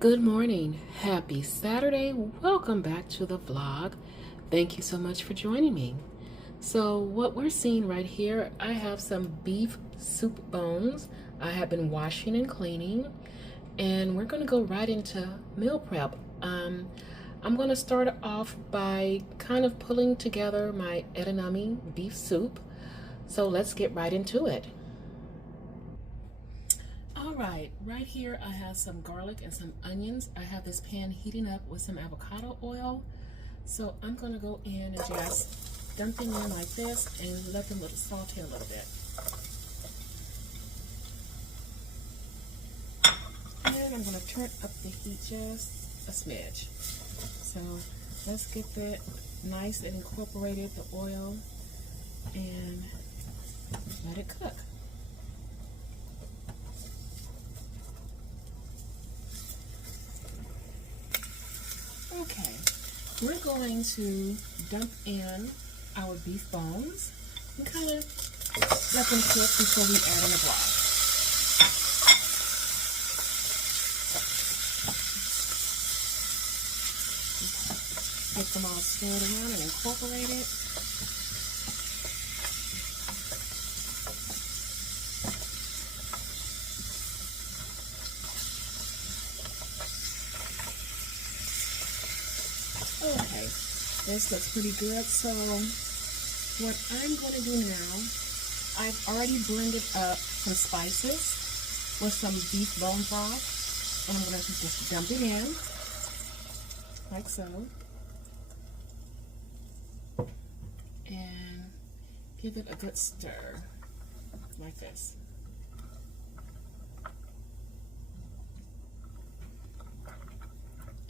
Good morning. Happy Saturday. Welcome back to the vlog. Thank you so much for joining me. So what we're seeing right here, I have some beef soup bones. I have been washing and cleaning, and we're going to go right into meal prep. I'm going to start off by kind of pulling together my edamame beef soup. So let's get right into it. All right here I have some garlic and some onions. I have this pan heating up with some avocado oil. So I'm gonna go in and just dump them in like this and let them saute a little bit. And I'm gonna turn up the heat just a smidge. So let's get that nice and incorporated, the oil, and let it cook. Okay, we're going to dump in our beef bones and kind of let them cook before we add in the broth. Get them all stirred around and incorporated. Okay, this looks pretty good. So what I'm going to do now, I've already blended up some spices with some beef bone broth, and I'm going to just dump it in like so, and give it a good stir like this.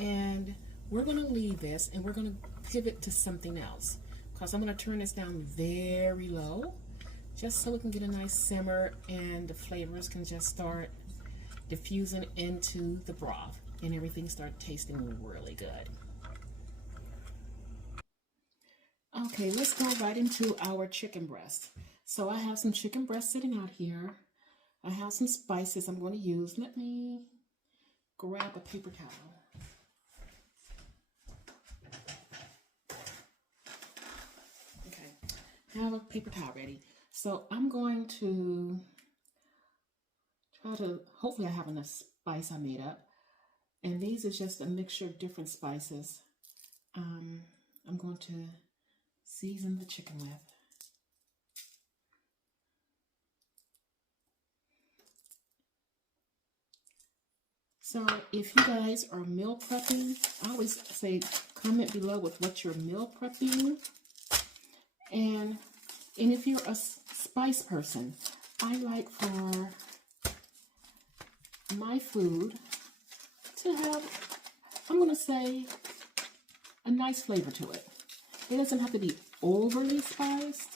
And we're going to leave this and we're going to pivot to something else, because I'm going to turn this down very low just so we can get a nice simmer and the flavors can just start diffusing into the broth and everything start tasting really good. Okay, let's go right into our chicken breast. So I have some chicken breast sitting out here. I have some spices I'm going to use. Let me grab a paper towel. Have a paper towel ready. So I'm going to try to, hopefully I have enough spice I made up. And these are just a mixture of different spices I'm going to season the chicken with. So if you guys are meal prepping, I always say comment below with what you're meal prepping. And if you're a spice person, I like for my food to have, I'm going to say, a nice flavor to it. It doesn't have to be overly spiced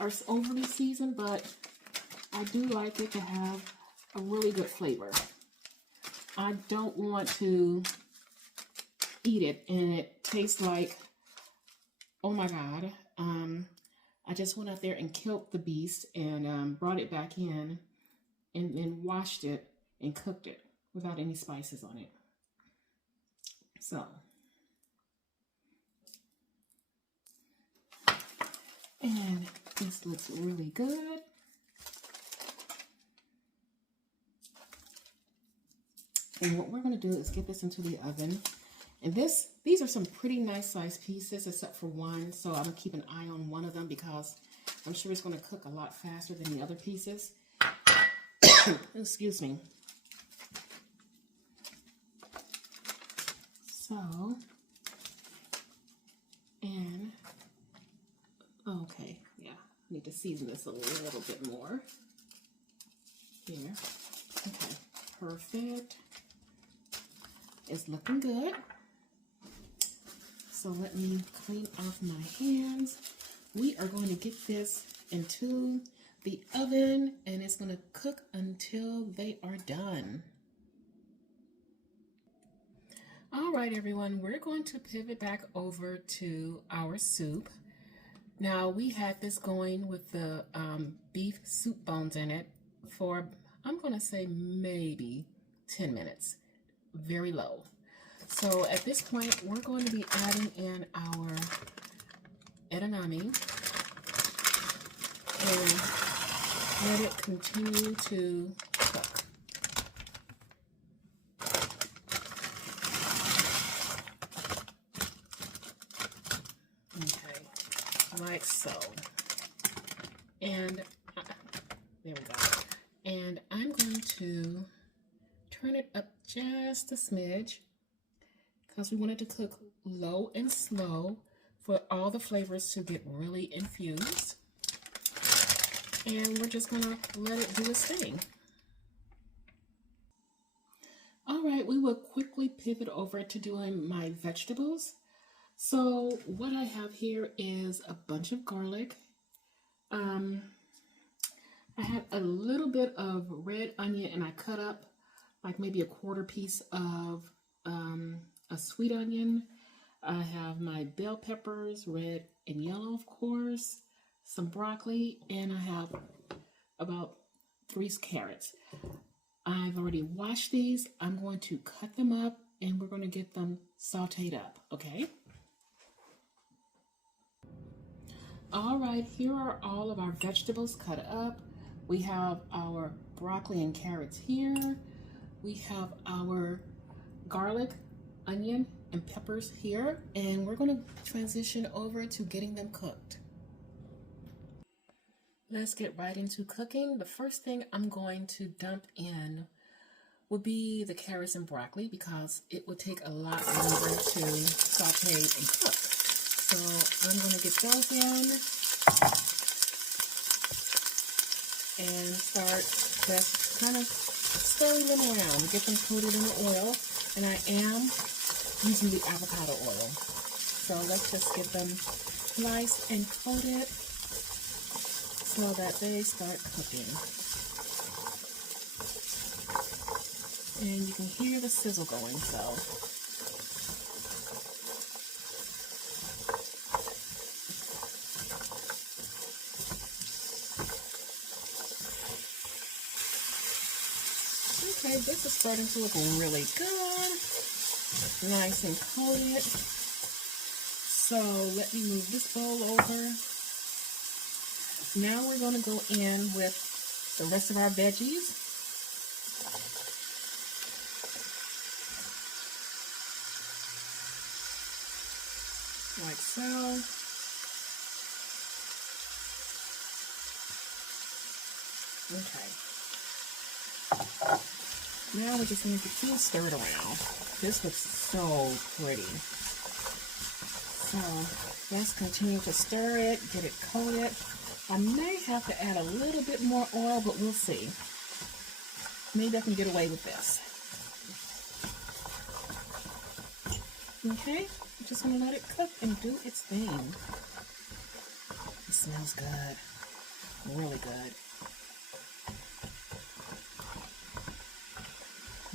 or overly seasoned, but I do like it to have a really good flavor. I don't want to eat it and it tastes like, oh my God, I just went out there and killed the beast and brought it back in and washed it and cooked it without any spices on it. So, and this looks really good. And what we're going to do is get this into the oven. And these are some pretty nice sized pieces, except for one. So I'm going to keep an eye on one of them because I'm sure it's going to cook a lot faster than the other pieces. Excuse me. So, and, okay, yeah, I need to season this a little bit more. Here. Okay, perfect. It's looking good. So let me clean off my hands. We are going to get this into the oven and it's going to cook until they are done. All right, everyone, we're going to pivot back over to our soup. Now, we had this going with the beef soup bones in it for, I'm going to say maybe 10 minutes. very low. So at this point, we're going to be adding in our edamame and let it continue to cook. Okay, like so. And there we go. And I'm going to turn it up just a smidge because we want it to cook low and slow for all the flavors to get really infused. And we're just gonna let it do its thing. All right, we will quickly pivot over to doing my vegetables. So what I have here is a bunch of garlic. I had a little bit of red onion and I cut up like maybe a quarter piece of a sweet onion. I have my bell peppers, red and yellow, of course, some broccoli, and I have about 3 carrots. I've already washed these. I'm going to cut them up and we're going to get them sauteed up, okay? All right, here are all of our vegetables cut up. We have our broccoli and carrots here. We have our garlic, onion, and peppers here. And we're going to transition over to getting them cooked. Let's get right into cooking. The first thing I'm going to dump in would be the carrots and broccoli because it would take a lot longer to saute and cook. So I'm going to get those in and start just kind of stirring them around, get them coated in the oil. And I am using the avocado oil. So let's just get them sliced and coated so that they start cooking. And you can hear the sizzle going, so. Okay, this is starting to look really good. Nice and coated. So let me move this bowl over. Now we're going to go in with the rest of our veggies. Like so. Okay. Now we just need to keep stirred around. This looks so pretty. So let's continue to stir it, get it coated. I may have to add a little bit more oil, but we'll see. Maybe I can get away with this. Okay, I'm just gonna let it cook and do its thing. It smells good, really good.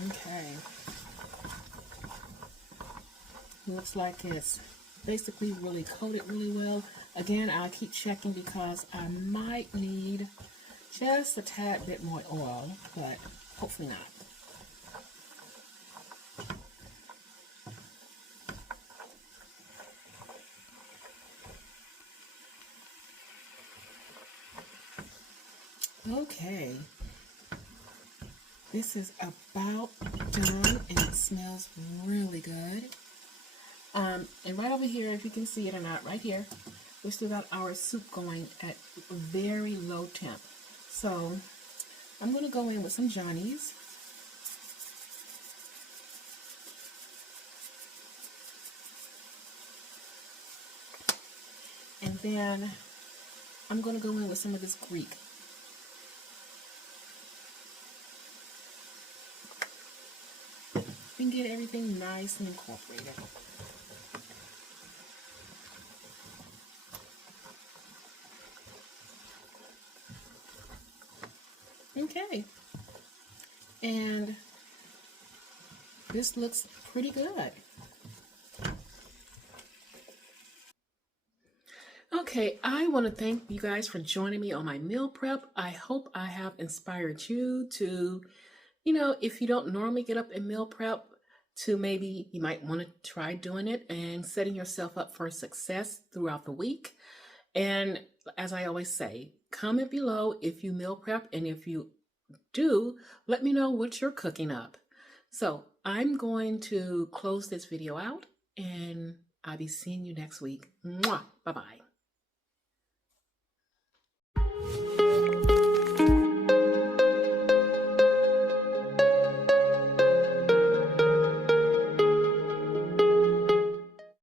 Okay. Looks like it's basically really coated really well. Again, I'll keep checking because I might need just a tad bit more oil, but hopefully not. Okay. This is about done and it smells really good. And right over here, if you can see it or not, right here, we still got our soup going at a very low temp. So I'm going to go in with some Johnnies. And then I'm going to go in with some of this Greek. And get everything nice and incorporated. Okay. And this looks pretty good. Okay, I want to thank you guys for joining me on my meal prep. I hope I have inspired you to, if you don't normally get up and meal prep, to maybe you might want to try doing it and setting yourself up for success throughout the week. And as I always say, comment below if you meal prep, and if you do, let me know what you're cooking up. So I'm going to close this video out, and I'll be seeing you next week. Mwah! Bye-bye.